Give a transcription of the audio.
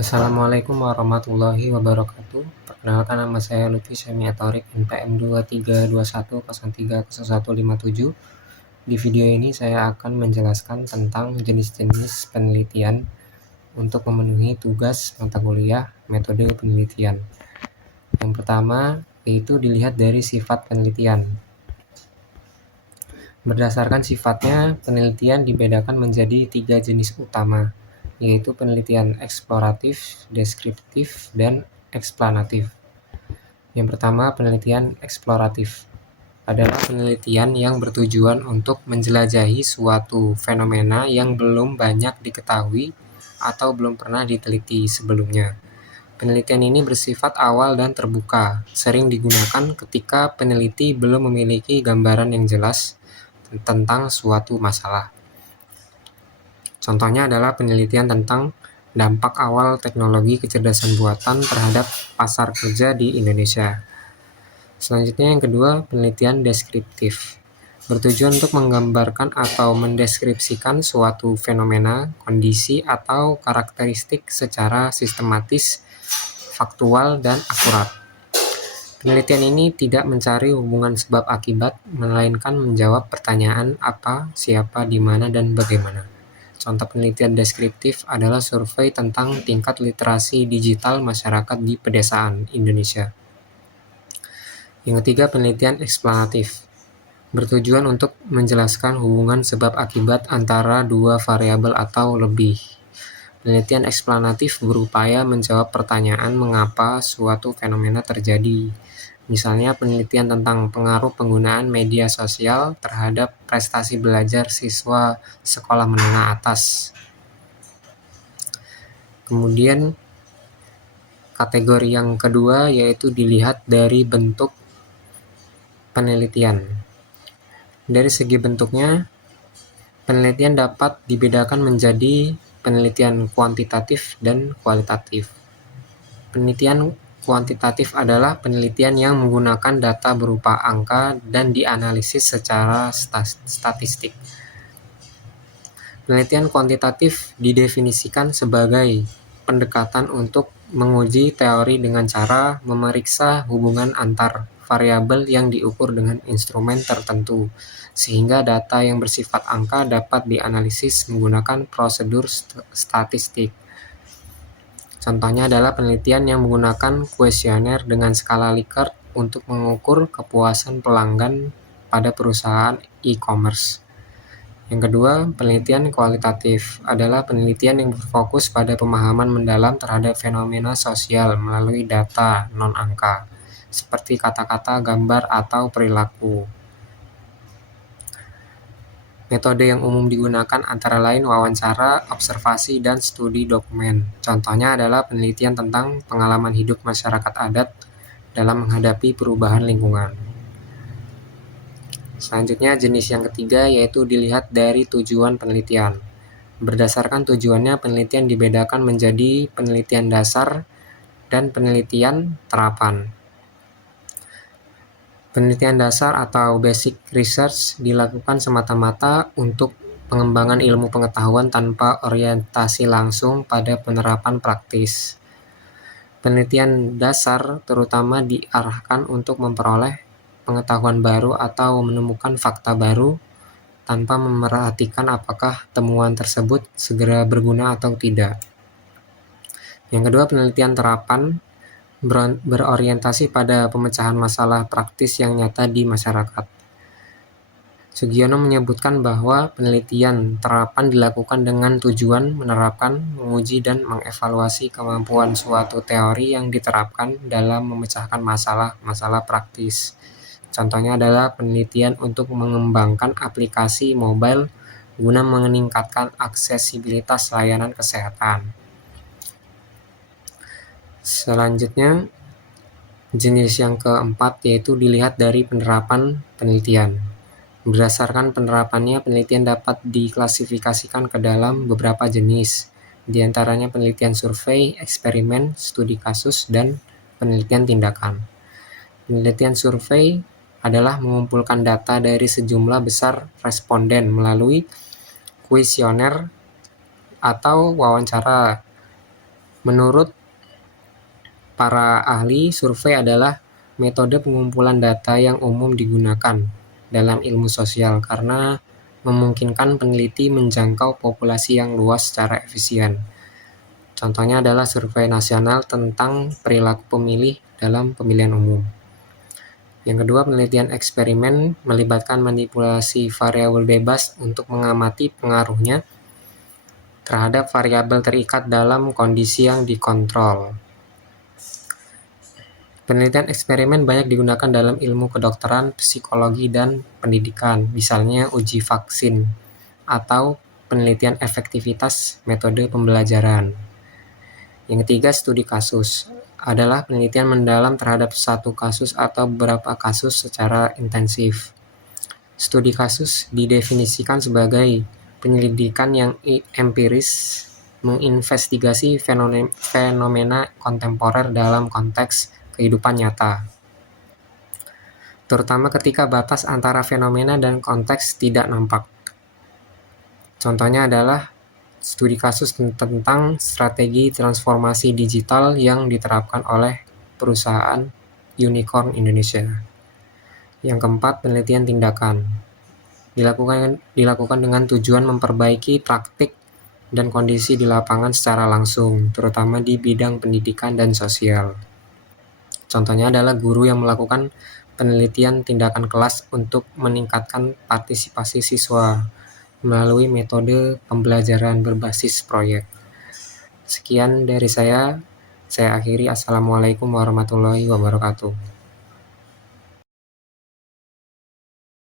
Assalamualaikum warahmatullahi wabarakatuh. Perkenalkan, nama saya Lutfi Semia Thorik, NPM 2321030157. Di video ini saya akan menjelaskan tentang jenis-jenis penelitian untuk memenuhi tugas mata kuliah metode penelitian. Yang pertama yaitu dilihat dari sifat penelitian. Berdasarkan sifatnya, penelitian dibedakan menjadi 3 jenis utama, yaitu penelitian eksploratif, deskriptif, dan eksplanatif. Yang pertama, penelitian eksploratif adalah penelitian yang bertujuan untuk menjelajahi suatu fenomena yang belum banyak diketahui atau belum pernah diteliti sebelumnya. Penelitian ini bersifat awal dan terbuka, sering digunakan ketika peneliti belum memiliki gambaran yang jelas tentang suatu masalah. Contohnya adalah penelitian tentang dampak awal teknologi kecerdasan buatan terhadap pasar kerja di Indonesia. Selanjutnya yang kedua, penelitian deskriptif. Bertujuan untuk menggambarkan atau mendeskripsikan suatu fenomena, kondisi, atau karakteristik secara sistematis, faktual, dan akurat. Penelitian ini tidak mencari hubungan sebab akibat, melainkan menjawab pertanyaan apa, siapa, di mana, dan bagaimana. Contoh penelitian deskriptif adalah survei tentang tingkat literasi digital masyarakat di pedesaan Indonesia. Yang ketiga, penelitian eksplanatif. Bertujuan untuk menjelaskan hubungan sebab akibat antara dua variabel atau lebih. Penelitian eksplanatif berupaya menjawab pertanyaan mengapa suatu fenomena terjadi. Misalnya penelitian tentang pengaruh penggunaan media sosial terhadap prestasi belajar siswa sekolah menengah atas. Kemudian kategori yang kedua yaitu dilihat dari bentuk penelitian. Dari segi bentuknya, penelitian dapat dibedakan menjadi penelitian kuantitatif dan kualitatif. Penelitian kuantitatif adalah penelitian yang menggunakan data berupa angka dan dianalisis secara statistik. Penelitian kuantitatif didefinisikan sebagai pendekatan untuk menguji teori dengan cara memeriksa hubungan antar variabel yang diukur dengan instrumen tertentu, sehingga data yang bersifat angka dapat dianalisis menggunakan prosedur statistik. Contohnya adalah penelitian yang menggunakan kuesioner dengan skala Likert untuk mengukur kepuasan pelanggan pada perusahaan e-commerce. Yang kedua, penelitian kualitatif adalah penelitian yang berfokus pada pemahaman mendalam terhadap fenomena sosial melalui data non-angka, seperti kata-kata, gambar, atau perilaku. Metode yang umum digunakan antara lain wawancara, observasi, dan studi dokumen. Contohnya adalah penelitian tentang pengalaman hidup masyarakat adat dalam menghadapi perubahan lingkungan. Selanjutnya jenis yang ketiga yaitu dilihat dari tujuan penelitian. Berdasarkan tujuannya, penelitian dibedakan menjadi penelitian dasar dan penelitian terapan. Penelitian dasar atau basic research dilakukan semata-mata untuk pengembangan ilmu pengetahuan tanpa orientasi langsung pada penerapan praktis. Penelitian dasar terutama diarahkan untuk memperoleh pengetahuan baru atau menemukan fakta baru tanpa memerhatikan apakah temuan tersebut segera berguna atau tidak. Yang kedua, penelitian terapan berorientasi pada pemecahan masalah praktis yang nyata di masyarakat. Sugiono menyebutkan bahwa penelitian terapan dilakukan dengan tujuan menerapkan, menguji, dan mengevaluasi kemampuan suatu teori yang diterapkan dalam memecahkan masalah praktis. Contohnya adalah penelitian untuk mengembangkan aplikasi mobile guna meningkatkan aksesibilitas layanan kesehatan. Selanjutnya, jenis yang keempat yaitu dilihat dari penerapan penelitian. Berdasarkan penerapannya, penelitian dapat diklasifikasikan ke dalam beberapa jenis, di antaranya penelitian survei, eksperimen, studi kasus, dan penelitian tindakan. Penelitian survei adalah mengumpulkan data dari sejumlah besar responden melalui kuesioner atau wawancara Menurut para ahli, survei adalah metode pengumpulan data yang umum digunakan dalam ilmu sosial karena memungkinkan peneliti menjangkau populasi yang luas secara efisien. Contohnya adalah survei nasional tentang perilaku pemilih dalam pemilihan umum. Yang kedua, penelitian eksperimen melibatkan manipulasi variabel bebas untuk mengamati pengaruhnya terhadap variabel terikat dalam kondisi yang dikontrol. Penelitian eksperimen banyak digunakan dalam ilmu kedokteran, psikologi, dan pendidikan, misalnya uji vaksin atau penelitian efektivitas metode pembelajaran. Yang ketiga, studi kasus adalah penelitian mendalam terhadap satu kasus atau beberapa kasus secara intensif. Studi kasus didefinisikan sebagai penyelidikan yang empiris, menginvestigasi fenomena kontemporer dalam konteks kehidupan nyata, terutama ketika batas antara fenomena dan konteks tidak nampak. Contohnya adalah studi kasus tentang strategi transformasi digital yang diterapkan oleh perusahaan unicorn Indonesia. Yang keempat, penelitian tindakan dilakukan dengan tujuan memperbaiki praktik dan kondisi di lapangan secara langsung, terutama di bidang pendidikan dan sosial. Contohnya adalah guru yang melakukan penelitian tindakan kelas untuk meningkatkan partisipasi siswa melalui metode pembelajaran berbasis proyek. Sekian dari saya akhiri. Assalamualaikum warahmatullahi wabarakatuh.